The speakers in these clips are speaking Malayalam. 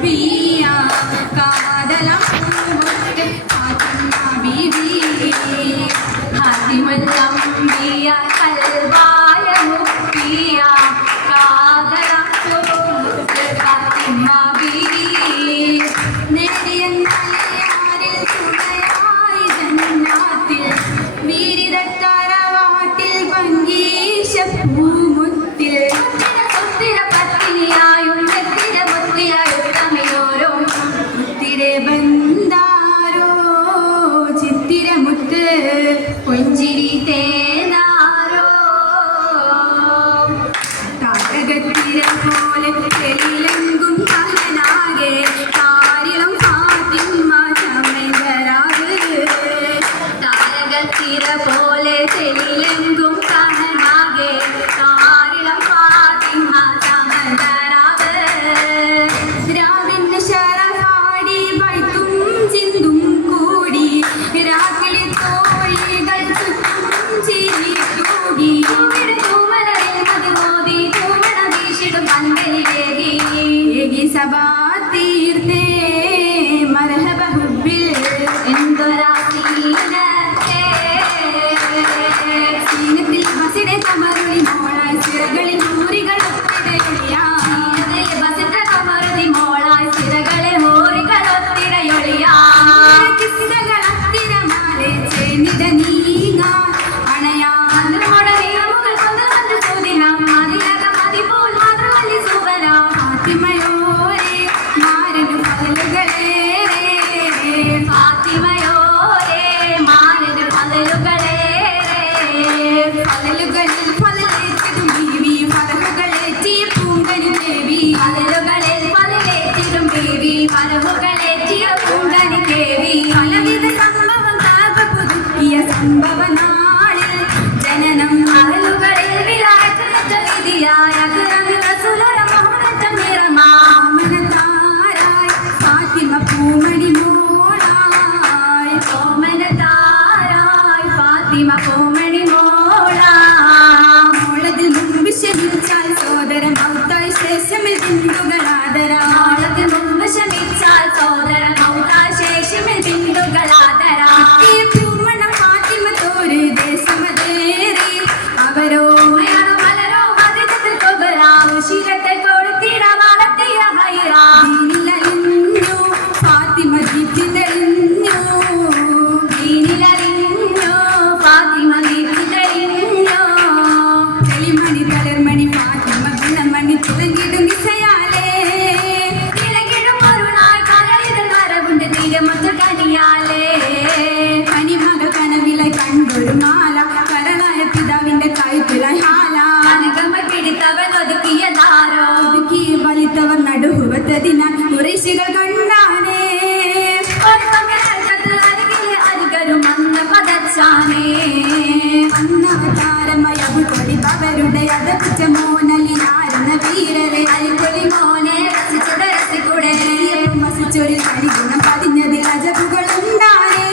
മുപ്പിയ കാതലം ബീവി ഹാദിമല്ലംബിയ കൽവായ മുപ്പിയ കാതലം ഫാത്തിമ ബീവി നേടിയ നലയാരിൽ തുണയായി ജന്നാത്തിൽ വീരിതക്കരവാട്ടിൽ പങ്കീശ പൂമുത്തിൽ സുത്തിര പത്തിനിയായും നെത്തിര മുത്തിയായും തമിഴോരോ മുത്തിരെ ബന്ധാരോ ചിത്തിര മുത്ത് പൊഞ്ചിരി തേനാരോ താരകത്തിര പോലെ തെളിലെങ്കും കഹനാകെ കാരിളം ഫാത്തിമ ചമയരാഗ് താരകത്തിര പോലെ തെളിലെങ്കും കഹനാകെ കാരിളം ഫാത്തിമ ചമയരാഗ് രാവിന്റെ ശരഹാടി വൈത്തും ചിന്തും കൂടി രാത്രി തോഴികൾ ചുറ്റും ചിരി കൂടി ഇവിടെ തൂമലറിൽ മതിമോദി തൂമണ വീശിടും പന്തലിലേകി സഭാ തീർത്തേ മർഹബ ഹുബ്ബിൽ എന്തൊരാ സീനത്തെ സീനത്തിൽ ബസിടെ കമറുളി മോളായി ചിറകളിൽ ഹൂറികൾ ഒത്തിടയൊളിയാ ബസിന്റെ കമറുതി മോളായി ചിറകളിൽ ഹൂറികൾ ഒത്തിടയൊളിയാ കിസ്സകൾ അത്തിരമാലെ ചേനിട നീങ്ങാ അണയാ മോടെ നീമുകൾ കൊന്ന് വന്ന് സൂദിനം മതിലക മതിപോൽ മാത്രമല്ലി സുവന ഫാത്തിമയോരെ മാരനു പകലുകളേറെ ഫാത്തിമയോരെ മാരനു പകലുകളേറെ പകലുകളിൽ പകലേറ്റിടും ബീവി പലഹുകളേറ്റിയ പൂങ്കനി ദേവി പകലുകളിൽ പകലേറ്റിടും ബീവി പലഹുകളേറ്റിയ പൂങ്കനി ദേവി പലവിധ സംഭവം താപ പുതുക്കിയ സംഭവ നാളിൽ ജനനം അഹലുകളിൽ വിലായത്തിനൊറ്റ വിധിയായ ഓമനത്താരായി ഫാത്തിമ പൂമണി മോളായി ഓമനത്താരായി ഫാത്തിമ പൂമണി മോളതിൽ മുമ്പ് ശമിച്ചാൽ സോദരൻ ഔത്തായി ശേഷമിൽ ബിന്ദുകളാദരാ മോളതിൽ മുമ്പ് ശമിച്ചാൽ സോദരൻ ഔത്തായി ശേഷമിൽ ബിന്ദുകളാദരാ പൂമണ ഫാത്തിമ തോര് ദേശമതേറി അവരോ മയാണോ മലരോ മതിത്തിൽ കൊബരാവും ശിരത്തെ കൊടുത്തിട വളർത്തിയ ഹൈറാ ദീനിലലിഞ്ഞു ഫാത്തിമ ദീപ്തിതെളിഞ്ഞു ദീനിലലിഞ്ഞു ഫാത്തിമ ദീപ്തിതെളിഞ്ഞു തെളിമണി തളിർമണി ഫാത്തിമ ഗുണമണി തിളങ്ങിടും ദിശയാലേ തിളങ്ങിടും ഒരു നാൾ കരളിതൽ വരവുണ്ട് തീരമൊത്തു കനിയാലേ കനിമകൾ കനവിലായി കണ്ടൊരു മാല കരളായ പിതാവിന്റെ കൈപ്പിലായി ഹാല കനകമ പിടിത്തവൻ ഒതുക്കിയതാരോ ഒതുക്കി വലിത്തവർ നടുഹുവത്തതിനാൽ കുറേശികൾ കണ്ടാനേ അരികരും അന്ന പതച്ചാനേ അന്നവതാരമയ അവരുടെ അതപ്പിച്ച മോനലിനാരുന്ന വീരരെ അരികൊലി മോനെ രസിച്ചത് രസിക്കൂടെ വസിച്ചൊരു കരിഗുണം പതിഞ്ഞതിൽ അജബുകളുണ്ടാനേ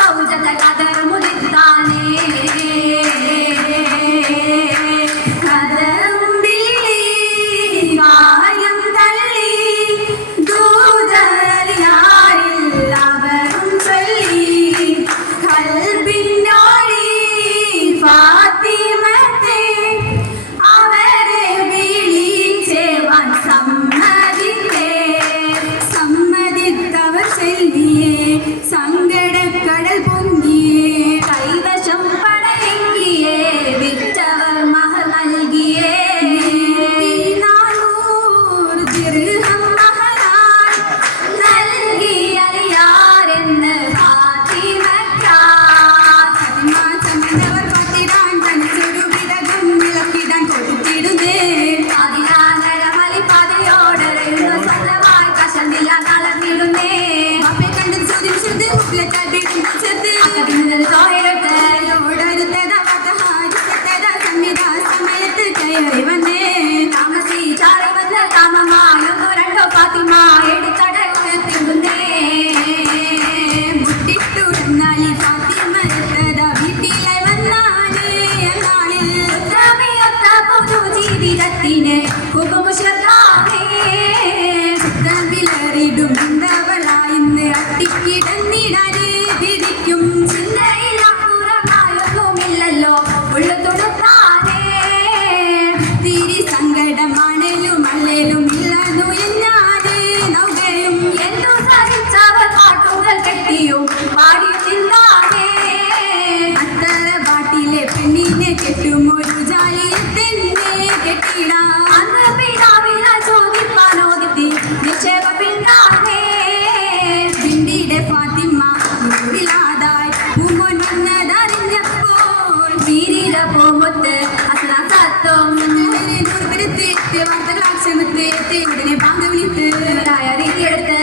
സൗജത കഥ മുതിർത്താനേ ജീവിതത്തിന് വാർത്തകൾ ആക്ഷേപത്തെ ഉടനെ ബാങ്ക് വിളിത്ത് രീതിയെടുത്ത്